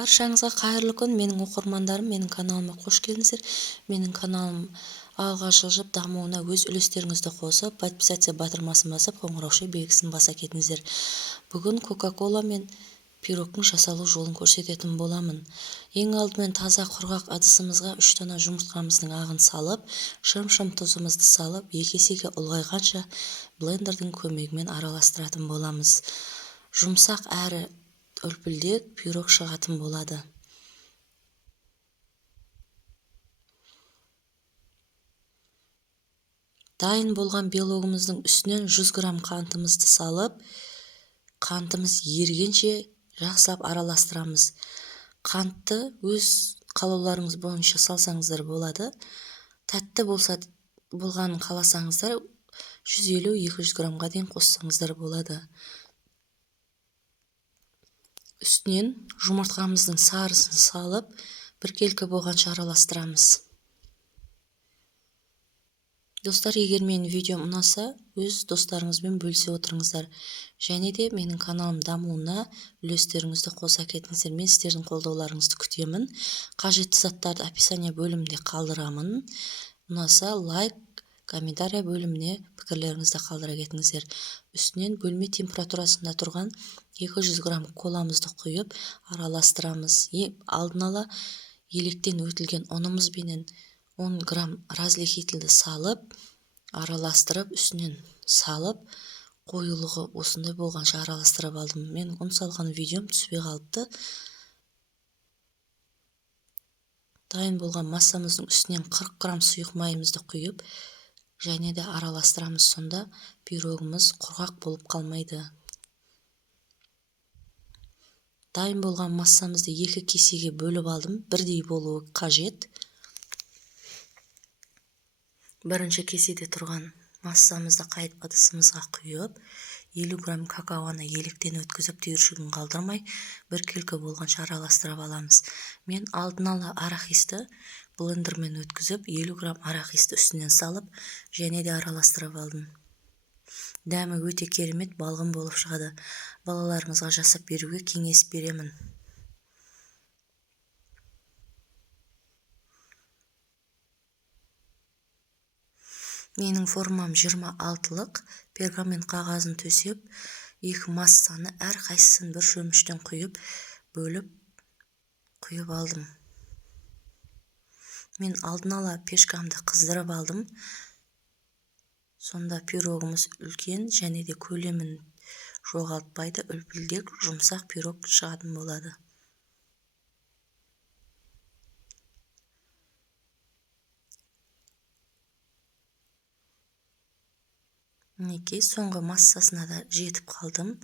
Баршаңызға қайырлы күн, менің оқырмандарым, менің каналыма қош келдіңіздер. Менің каналым алға жылжып дамуына өз үлестеріңізді қосып, подписация батырмасын басып, қоңырауша белгісін баса кетіңіздер. Бүгін Кока-кола мен пирогтың жасалу жолын көрсететін боламын. Ең алдымен таза құрғақ ыдысымызға 3 дана жұмыртқамыздың ағын салып, шым-шым тұзымызды салып, 2 есеге ұлғайғанша блендердің көмегімен араластыратын боламыз. Жұмсақ әрі үлпілдек пирог шығатын болады. Дайын болған белогымыздың үстінен 100 грамм қантымызды салып, қантымыз ергенше жақсылап араластырамыз. Қантты өз қалауларыңыз бойынша салсаңыздар болады. Тәтті болғанын қаласаңыздар 150-200 граммға дейін қоссаңыздар болады. Үстінен жұмыртқамыздың сарысын салып, біркелкі болғанша араластырамыз. Достар, егер менің видеом ұнаса, өз достарыңызбен бөлісе отырыңыздар. Және де менің каналым дамуына үлестеріңізді қоса кетіңіздер. Мен сіздердің қолдауларыңызды күтемін. Қажетті заттарды описание бөлімінде қалдырамын. Ұнаса лайк, комментария бөліміне пікірлеріңізді қалдыра кетіңіздер. Үстінен бөлме температурасында тұрған 200 грамм коламызды құйып араластырамыз. Алдын ала електен өтілген ұнымыз бенен 10 грамм разрыхлителді салып, араластырып, үстінен салып, қоюлығы осындай болғанша араластырып алдым. Мен ұн салған видеом түспей қалыпты. Дайын болған массамыздың үстінен 40 грамм сұйық майымызды құйып, және де араластырамыз. Сонда пирогымыз құрғақ болып қалмайды. Дайын болған массамызды 2 кесеге бөліп алдым. Бірдей болуы қажет. Бірінші кеседе тұрған массамызды қайтып ыдысымызға құйып, 50 грамм какаоны електен өткізіп, түйіршігін қалдырмай, біркелкі болғанша араластырып аламыз. Мен алдын ала арахисті блендермен өткізіп, 50 грамм арахисті үстінен салып, және де араластырып алдым. Дәмі өте керемет, балғын болып шығады. Балаларыңызға жасап беруге кеңес беремін. Менің формам 26-лық пергамент қағазын төсеп, 2 массаны әр қайсысын бір шөміштен бөліп алдым. Мен алдын ала пешкамды қыздырып алдым. Сонда пирогымыз үлкен және де көлемін жоғалтпайды, үлпілдек, жұмсақ пирог шығатын болады. Мінекей, соңғы массасына да жетіп қалдым.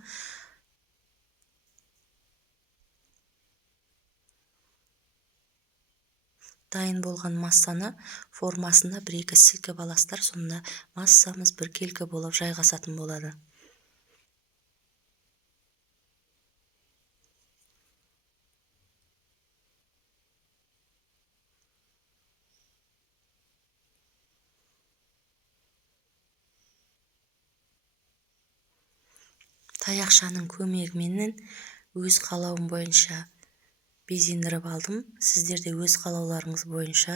Дайын болған массаны формасында 1-2 сілкіп аласыздар, сонда массамыз біркелкі болып жайғасатын болады. Таяқшаның көмегімен өз қалауым бойынша безендіріп алдым. Сіздер де өз қалауларыңыз бойынша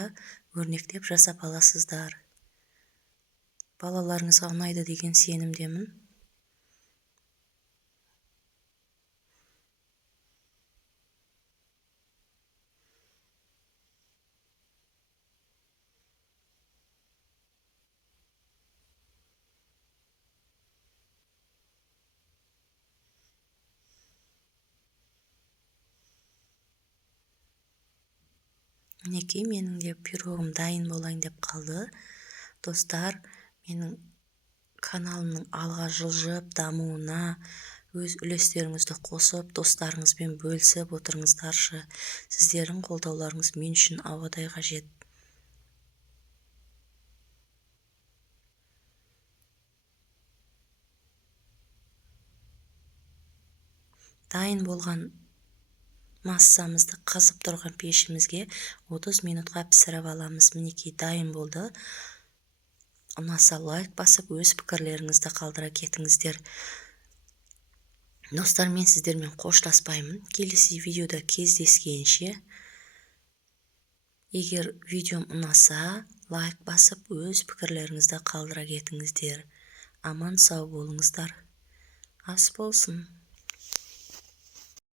өрнектеп жасап аласыздар. Балаларыңызға ұнайды деген сенімдемін. Мінекей, менің де пирогым дайын болайын деп қалды. Достар, менің каналымның алға жылжып дамуына өз үлестеріңізді қосып, достарыңызбен бөлісіп отырыңыздаршы. Сіздердің қолдауларыңыз мен үшін ауадай қажет. Дайын болған массамызды қызып тұрған пешімізге 30 минутқа пісіріп аламыз. Мінекей, дайын болды. Ұнаса лайк басып, өз пікірлеріңізді қалдыра кетіңіздер. Достар, мен сіздермен қоштаспаймын. Келесі видеода кездескенше. Егер видеом ұнаса, лайк басып, өз пікірлеріңізді қалдыра кетіңіздер. Аман сау болыңыздар. Ас болсын.